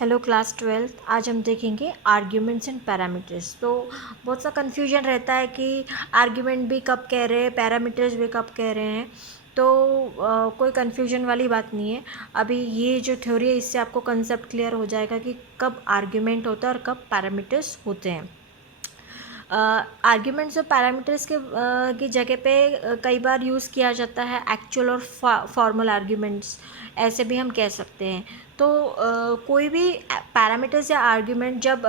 Hello class 12th। आज हम देखेंगे आर्ग्यूमेंट्स एंड पैरामीटर्स। तो बहुत सा कन्फ्यूजन रहता है कि आर्ग्यूमेंट भी कब कह रहे हैं, पैरामीटर्स भी कब कह रहे हैं। तो कोई कन्फ्यूजन वाली बात नहीं है। अभी ये जो थ्योरी है इससे आपको कंसेप्ट क्लियर हो जाएगा कि कब आर्ग्यूमेंट होता है और कब पैरामीटर्स होते हैं। आर्ग्यूमेंट्स और पैरामीटर्स की जगह पे कई बार यूज़ किया जाता है एक्चुअल और फॉर्मल आर्ग्यूमेंट्स, ऐसे भी हम कह सकते हैं। तो कोई भी पैरामीटर्स या आर्ग्यूमेंट जब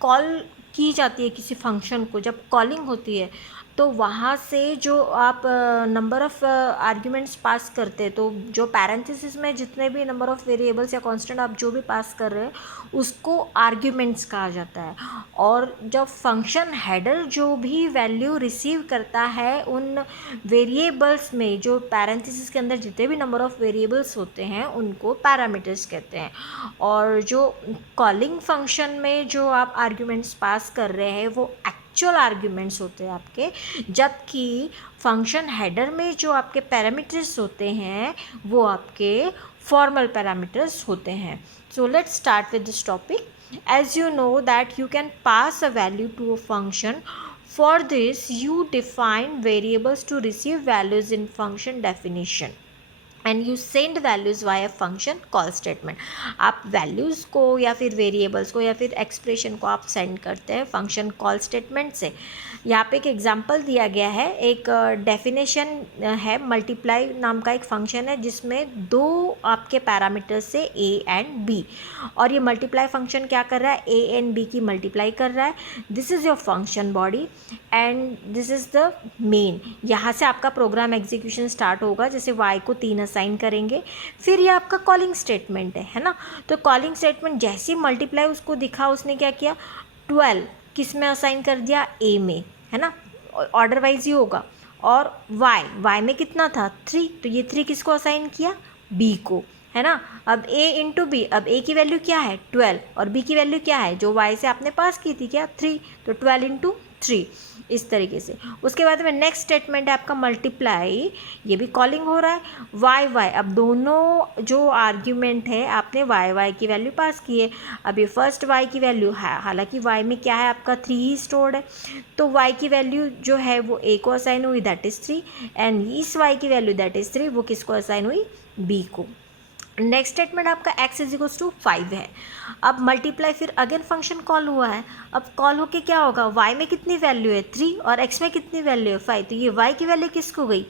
कॉल की जाती है किसी फंक्शन को, जब कॉलिंग होती है तो वहाँ से जो आप नंबर ऑफ़ आर्ग्यूमेंट्स पास करते हैं, तो जो पैरेंथेसिस में जितने भी नंबर ऑफ़ वेरिएबल्स या कांस्टेंट आप जो भी पास कर रहे हैं उसको आर्ग्यूमेंट्स कहा जाता है। और जब फंक्शन हेडर जो भी वैल्यू रिसीव करता है उन वेरिएबल्स में, जो पैरेंथेसिस के अंदर जितने भी नंबर ऑफ़ वेरिएबल्स होते हैं उनको पैरामीटर्स कहते हैं। और जो कॉलिंग फंक्शन में जो आप आर्ग्यूमेंट्स पास कर रहे हैं वो एक्चुअल आर्ग्यूमेंट्स होते हैं आपके, जबकि फंक्शन हेडर में जो आपके पैरामीटर्स होते हैं वो आपके फॉर्मल पैरामीटर्स होते हैं। So let's start with this topic. As you know that you can pass a value to a function. For this you define variables to receive values in function definition and you send values via function call statement. आप values को या फिर variables को या फिर expression को आप send करते हैं फंक्शन कॉल स्टेटमेंट से। यहाँ पे एक एग्जांपल दिया गया है, एक डेफिनेशन है, मल्टीप्लाई नाम का एक फंक्शन है जिसमें दो आपके पैरामीटर्स से a एंड b, और ये मल्टीप्लाई फंक्शन क्या कर रहा है, a एंड b की मल्टीप्लाई कर रहा है। This is your function body and this is the main. यहाँ से आपका प्रोग्राम एग्जीक्यूशन स्टार्ट होगा, जैसे y को 3 असाइन करेंगे, फिर ये आपका कॉलिंग स्टेटमेंट है ना। तो कॉलिंग स्टेटमेंट जैसे ही मल्टीप्लाई उसको दिखा, उसने क्या किया, 12 किस में असाइन कर दिया, a में, है ना, ऑर्डर वाइज ही होगा। और y में कितना था, 3, तो ये 3 किसको असाइन किया, b को, है ना। अब a इंटू बी, अब a की वैल्यू क्या है 12 और b की वैल्यू क्या है जो y से आपने पास की थी क्या 3, तो 12 इंटू 3, इस तरीके से। उसके बाद में नेक्स्ट स्टेटमेंट है आपका मल्टीप्लाई, ये भी कॉलिंग हो रहा है y। अब दोनों जो आर्ग्यूमेंट है आपने y की वैल्यू पास की है। अब ये फर्स्ट y की वैल्यू है, हालांकि y में क्या है आपका 3 ही स्टोर्ड है, तो y की वैल्यू जो है वो a को असाइन हुई, दैट इज़ 3, एंड इस y की वैल्यू दैट इज़ 3 वो किसको असाइन हुई, b को। नेक्स्ट स्टेटमेंट आपका x इज इक्वल्स टू 5 है। अब मल्टीप्लाई फिर अगेन फंक्शन कॉल हुआ है। अब कॉल होके क्या होगा, y में कितनी वैल्यू है 3 और x में कितनी वैल्यू है 5, तो ये y की वैल्यू किसको गई,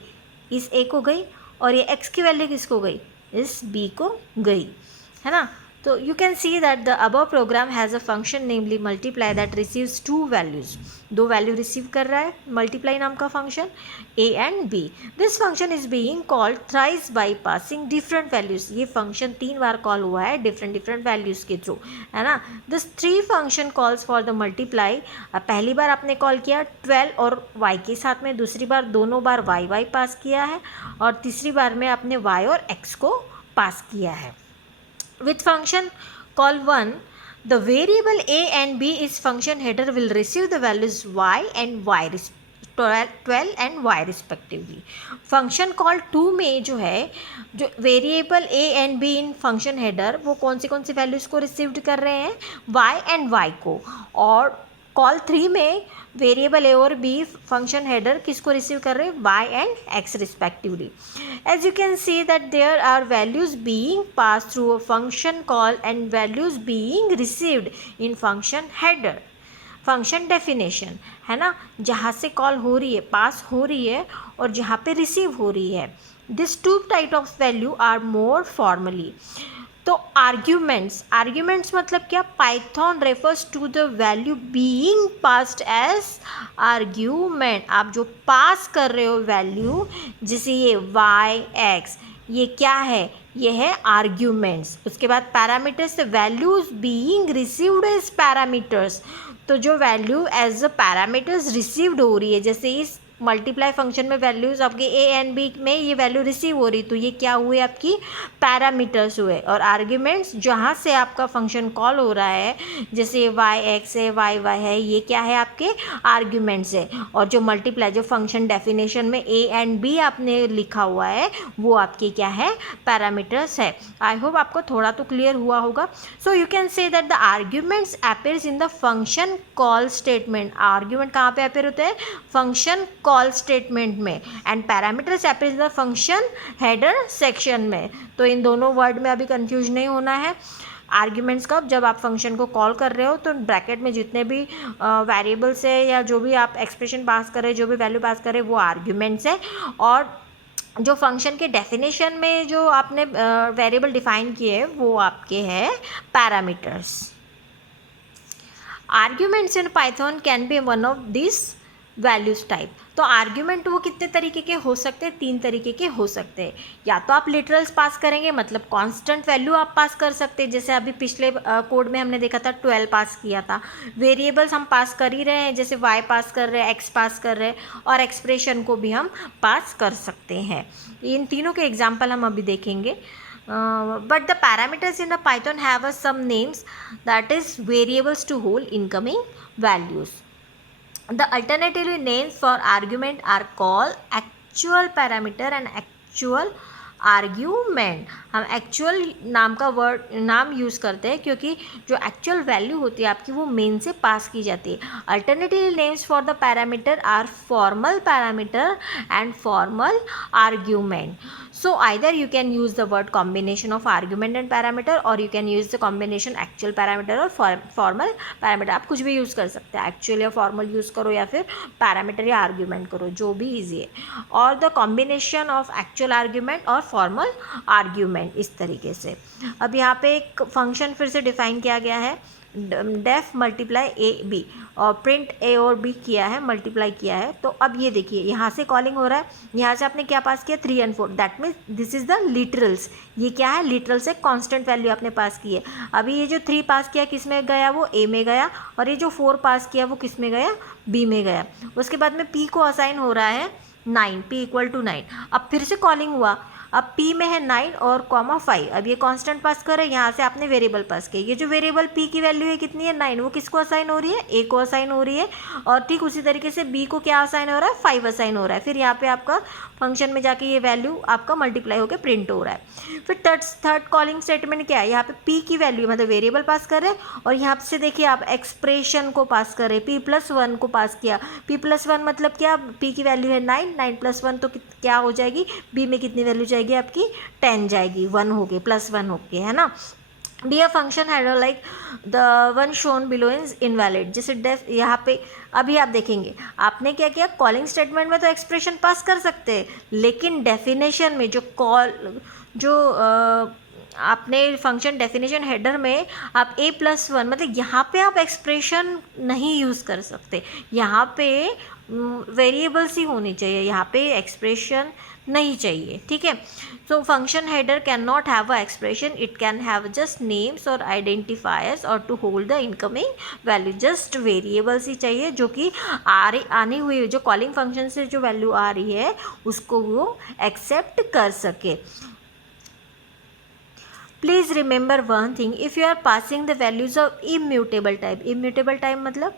इस a को गई, और ये x की वैल्यू किसको गई, इस b को गई, है ना। तो you can see that the above program has a function namely multiply that receives two values. दो वैल्यू रिसीव कर रहा है मल्टीप्लाई नाम का function, a and b. This function is being called thrice by passing different values. ये function 3 बार call हुआ है different values के थ्रू, है ना। This 3 function calls for the multiply. पहली बार आपने कॉल किया 12 और y के साथ में, दूसरी बार दोनों बार y पास किया है, और तीसरी बार में आपने y और x को पास किया है। With function call 1, the variable a and b is function header will receive the values y and y 12 and y respectively. Function call 2 में जो है, जो variable a and b in function header वो कौन सी values को received कर रहे हैं, y एंड y को। और कॉल 3 में वेरिएबल a और b फंक्शन हेडर किसको रिसीव कर रहे हैं, y and x respectively. As you can see that there are values being passed through a function call and values being received in function header. Function definition है ना, जहाँ से call हो रही है, पास हो रही है, और जहाँ पे रिसीव हो रही है। This two type of value are more formally. तो आर्ग्यूमेंट्स मतलब क्या, Python refers to the value being passed as argument. आप जो पास कर रहे हो वैल्यू, जैसे ये y x, ये क्या है, ये है आर्ग्यूमेंट्स। उसके बाद parameters, values being received as parameters, तो जो value as a parameters received हो रही है, जैसे इस मल्टीप्लाई फंक्शन में वैल्यूज़ आपके ए एंड बी में ये वैल्यू रिसीव हो रही, तो ये क्या हुए आपकी पैरामीटर्स हुए। और आर्ग्यूमेंट्स जहाँ से आपका फंक्शन कॉल हो रहा है, जैसे वाई एक्स है, वाई वाई है, ये क्या है आपके आर्ग्यूमेंट्स है। और जो मल्टीप्लाई जो फंक्शन डेफिनेशन में ए एंड बी आपने लिखा हुआ है वो आपके क्या है पैरामीटर्स है। आई होप आपको थोड़ा तो क्लियर हुआ होगा। So you can say that the arguments appears in the function call statement. Argument कहाँ पे अपेयर होते हैं, फंक्शन कॉल स्टेटमेंट में, and parameters appear in the function header section में। तो इन दोनों वर्ड में अभी कंफ्यूज नहीं होना है। आर्ग्यूमेंट्स कब, जब आप फंक्शन को कॉल कर रहे हो तो ब्रैकेट में जितने भी वेरिएबल्स है या जो भी आप एक्सप्रेशन पास करें, जो भी वैल्यू पास करें, वो आर्ग्यूमेंट्स है। और जो फंक्शन के डेफिनेशन में जो आपने वेरिएबल डिफाइन किए वो आपके हैं parameters. Arguments in Python can be one of this values type. तो आर्ग्यूमेंट वो कितने तरीके के हो सकते हैं, 3 तरीके के हो सकते हैं। या तो आप लिटरल्स पास करेंगे, मतलब कांस्टेंट वैल्यू आप पास कर सकते हैं, जैसे अभी पिछले कोड में हमने देखा था 12 पास किया था। वेरिएबल्स हम पास कर ही रहे हैं, जैसे वाई पास कर रहे हैं, एक्स पास कर रहे हैं, और एक्सप्रेशन को भी हम पास कर सकते हैं। इन तीनों के एग्जाम्पल हम अभी देखेंगे। But the parameters in the Python have some names, that is variables to hold incoming values. The alternative names for argument are called actual parameter and actual argument. हम एक्चुअल नाम का नाम यूज़ करते हैं क्योंकि जो एक्चुअल वैल्यू होती है आपकी वो मेन से पास की जाती है। Alternative names for the parameter are formal parameter and formal argument. So either you can use the word combination of argument and parameter, और you can use the combination actual parameter और formal parameter. आप कुछ भी use कर सकते हैं, actual या formal use करो या फिर पैरामीटर या आर्ग्यूमेंट करो, जो भी ईजी है। और the combination of actual argument और फॉर्मल आर्ग्यूमेंट, इस तरीके से। अब यहाँ पे एक फंक्शन फिर से डिफाइन किया गया है, डेफ मल्टीप्लाई ए बी, और प्रिंट ए और बी किया है, मल्टीप्लाई किया है। तो अब ये देखिए यहाँ से कॉलिंग हो रहा है, यहाँ से आपने क्या पास किया 3 और 4, that means this is the literals. ये क्या है, लिटरल से कांस्टेंट वैल्यू आपने पास की है। अभी ये जो 3 पास किया किस में गया, वो ए में गया, और ये जो 4 पास किया वो किस में गया, बी में गया। उसके बाद में पी को असाइन हो रहा है 9, p इक्वल टू 9। अब फिर से कॉलिंग हुआ, अब p में है 9 और कॉमा 5। अब ये कांस्टेंट पास कर रहे हैं, यहाँ से आपने वेरिएबल पास किया। ये जो वेरिएबल p की वैल्यू है कितनी है 9, वो किसको असाइन हो रही है, a को असाइन हो रही है। और ठीक उसी तरीके से b को क्या असाइन हो रहा है, 5 असाइन हो रहा है। फिर यहाँ पे आपका फंक्शन में जाके ये वैल्यू आपका मल्टीप्लाई होकर प्रिंट हो रहा है। फिर थर्ड कॉलिंग स्टेटमेंट क्या है, यहाँ पे p की वैल्यू मतलब वेरिएबल पास कर रहे हैं, और यहाँ से देखिए आप एक्सप्रेशन को पास कर रहे हैं, p+1 को पास किया। p+1 मतलब क्या, p की वैल्यू है 9, 9+1 तो क्या हो जाएगी, b में कितनी वैल्यू जाएगी आपकी 10 जाएगी, 1 हो गए, +1 हो गए, है ना। Be a function header like the one shown below is invalid. जैसे डेफ यहाँ पे अभी आप देखेंगे आपने क्या किया, कॉलिंग स्टेटमेंट में तो एक्सप्रेशन पास कर सकते हैं, लेकिन डेफिनेशन में जो आपने फंक्शन डेफिनेशन हेडर में आप a+1 मतलब यहाँ पे आप एक्सप्रेशन नहीं यूज़ कर सकते। यहाँ पे वेरिएबल्स ही होनी चाहिए, यहाँ पे एक्सप्रेशन नहीं चाहिए, ठीक है। So function header can not have a expression, it can have just names और आइडेंटिफायर्स और to hold the incoming value. Just variables ही चाहिए जो कि आनी हुई जो कॉलिंग फंक्शन से जो वैल्यू आ रही है उसको वो एक्सेप्ट कर सके। Please remember one thing, if you are passing the values of immutable type मतलब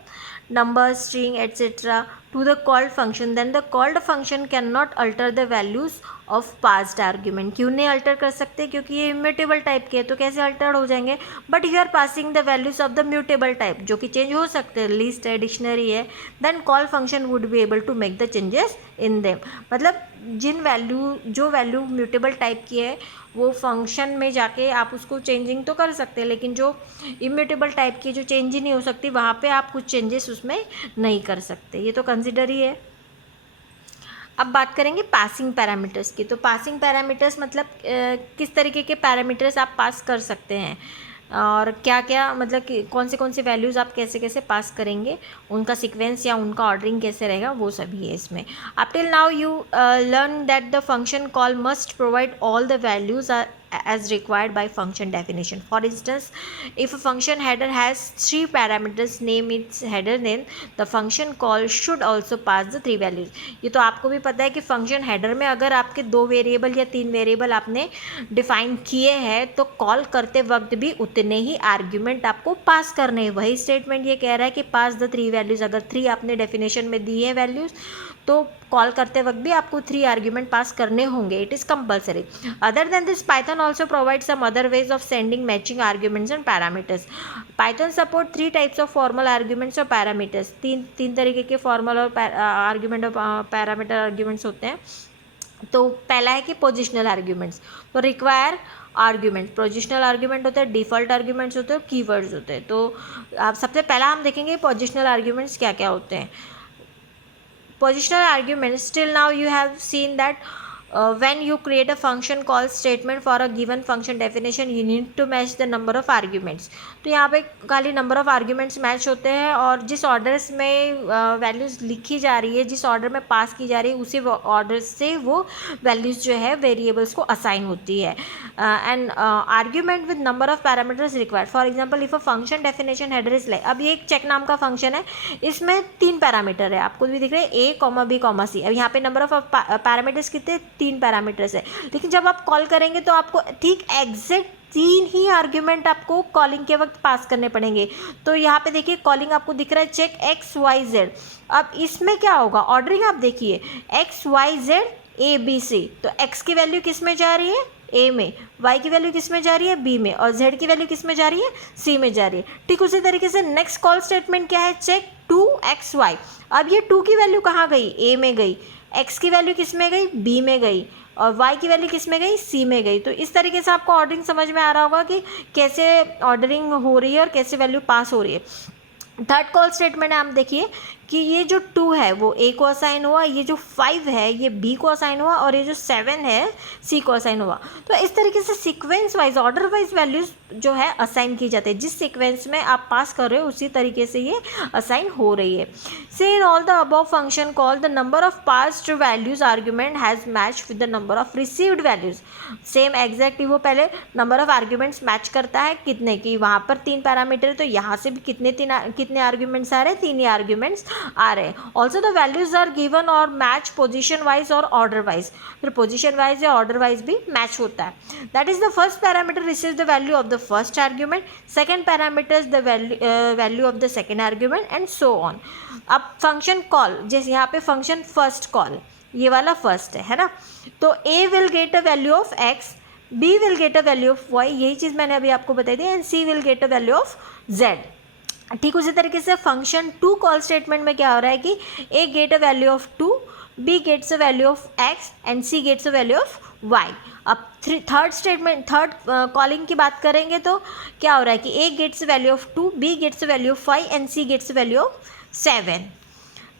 number, string, etc. to the called function, then the called function cannot alter the values of passed argument। क्यों नहीं alter कर सकते, क्योंकि ये immutable type के, तो कैसे अल्टर हो जाएंगे। But you are passing the values of the mutable type जो कि चेंज हो सकते हैं, लिस्ट है, डिक्शनरी है, then call function would be able to make the changes in them. मतलब जो वैल्यू म्यूटेबल टाइप की है वो फंक्शन में जाके आप उसको चेंजिंग तो कर सकते हैं, लेकिन जो इम्यूटेबल टाइप की जो चेंज ही नहीं हो सकती वहाँ पे आप कुछ चेंजेस उसमें नहीं कर सकते, ये तो कंसिडर ही है। अब बात करेंगे पासिंग पैरामीटर्स की। तो पासिंग पैरामीटर्स मतलब किस तरीके के पैरामीटर्स आप पास कर सकते हैं और क्या क्या मतलब कि कौन से वैल्यूज़ आप कैसे कैसे पास करेंगे, उनका सीक्वेंस या उनका ऑर्डरिंग कैसे रहेगा, वो सभी है इसमें। Up till now you learn that the function call must provide all the values as required by function definition. For instance, if a function header has 3 parameters, name its header, then the function call should also pass the 3 values. ये तो आपको भी पता है कि function header में अगर आपके 2 वेरिएबल या 3 वेरिएबल आपने डिफाइन किए हैं तो कॉल करते वक्त भी उतने ही आर्ग्यूमेंट आपको पास करने हैं. वही स्टेटमेंट ये कह रहा है कि पास द 3 वैल्यूज़. अगर 3 आपने डेफिनेशन में दी है वैल्यूज़ तो कॉल करते वक्त भी आपको 3 आर्ग्यूमेंट पास करने होंगे. It is compulsory. Other than this Python also provide some other ways of sending matching arguments and parameters. Python support 3 types of formal arguments और पैरामीटर्स. तीन तरीके के फॉर्मल और आर्ग्यूमेंट और पैरामीटर आर्ग्यूमेंट्स होते हैं. तो पहला है कि पोजिशनल आर्ग्यूमेंट्स. तो रिक्वायर आर्ग्यूमेंट, पोजिशनल आर्ग्यूमेंट होते हैं, डिफ़ॉल्ट आर्ग्यूमेंट्स होते हैं और कीवर्ड्स होते हैं. तो आप सबसे पहला हम देखेंगे पोजिशनल आर्ग्यूमेंट्स क्या क्या होते हैं. Positional arguments, till now you have seen that when you create a function call statement for a given function definition, you need to match the number of arguments. तो यहाँ पे खाली नंबर ऑफ़ आर्ग्यूमेंट्स मैच होते हैं और जिस orders में values लिखी जा रही है, जिस ऑर्डर में पास की जा रही है, उसी ऑर्डर से वो वैल्यूज़ जो है वेरिएबल्स को असाइन होती है. And argument with number of parameters required. For example, if a function definition header is like, अब ये एक चेक नाम का फंक्शन है, इसमें 3 पैरामीटर है, आपको भी दिख रहे हैं A, B, C. अब यहाँ पे नंबर ऑफ़ पैरामीटर्स कितने, 3 पैरामीटर्स है. लेकिन जब आप कॉल करेंगे तो आपको ठीक एग्जैक्ट 3 ही आर्ग्यूमेंट आपको कॉलिंग के वक्त पास करने पड़ेंगे. तो यहाँ पे देखिए कॉलिंग आपको दिख रहा है चेक XYZ. अब इसमें क्या होगा, ऑर्डरिंग आप देखिए XYZ ABC. तो X की वैल्यू किस में जा रही है, A में, Y की वैल्यू किस में जा रही है, B में, और Z की वैल्यू किस में जा रही है, C में जा रही है. ठीक उसी तरीके से नेक्स्ट कॉल स्टेटमेंट क्या है, चेक 2XY. अब ये 2 की वैल्यू कहाँ गई, A में गई, X की वैल्यू किस में गई, B में गई, और Y की वैल्यू किस में गई, C में गई. तो इस तरीके से आपको ऑर्डरिंग समझ में आ रहा होगा कि कैसे ऑर्डरिंग हो रही है और कैसे वैल्यू पास हो रही है. थर्ड कॉल स्टेटमेंट आप देखिए कि ये जो 2 है वो A को असाइन हुआ, ये जो 5 है ये B को असाइन हुआ, और ये जो 7 है C को असाइन हुआ. तो इस तरीके से sequence wise, order wise values जो है असाइन की जाती है. जिस सीक्वेंस में आप पास कर रहे हो उसी तरीके से ये असाइन हो रही है. से in all the above function call, the number of passed values argument has match with the number of received values. Same exactly वो पहले नंबर ऑफ आर्ग्यूमेंट्स मैच करता है कितने की, वहाँ पर 3 पैरामीटर, तो यहाँ से भी कितने आर्ग्यूमेंट्स आ रहे हैं, 3 ही आर्ग्यूमेंट्स आ रहे हैं. Also the values are given और मैच पोजिशन वाइज और ऑर्डर वाइज. फिर पोजिशन वाइज या ऑर्डर वाइज भी मैच होता है. That is the first parameter receive the value of the first argument, second parameter is the value of the second argument and so on. अब function call, जैसे यहाँ पे function first call, ये वाला first है ना, तो A will get a value of X, B will get a value of Y, यही चीज़ मैंने अभी आपको बताई थी, and C will get a value of Z. ठीक उसी तरीके से फंक्शन 2 कॉल स्टेटमेंट में क्या हो रहा है कि A get a value of 2, B gets a value of X and C gets a value of Y. अब थर्ड स्टेटमेंट, थर्ड कॉलिंग की बात करेंगे तो क्या हो रहा है कि A gets a value of 2, B gets a value of 5 and C gets a value of 7.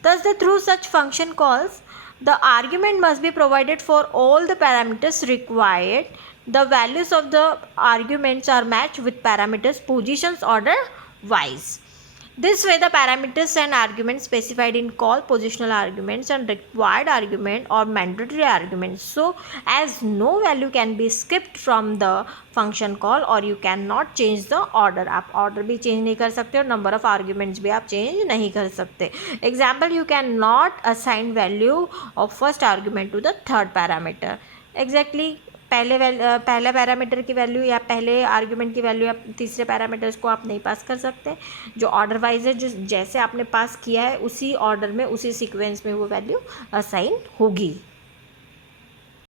Thus, through such function calls, the argument must be provided for all the parameters required. The values of the arguments are matched with parameters positions order wise. This way, the parameters and arguments specified in call, positional arguments and required argument or mandatory arguments, so as no value can be skipped from the function call or you cannot change the order. आप order भी change नहीं कर सकते और number of arguments भी आप change नहीं कर सकते. Example, you cannot assign value of first argument to the third parameter. Exactly, पहले पैरामीटर की वैल्यू या पहले आर्ग्यूमेंट की वैल्यू या तीसरे पैरामीटर्स को आप नहीं पास कर सकते. जो ऑर्डर वाइज है, जैसे आपने पास किया है उसी ऑर्डर में, उसी सीक्वेंस में वो वैल्यू असाइन होगी.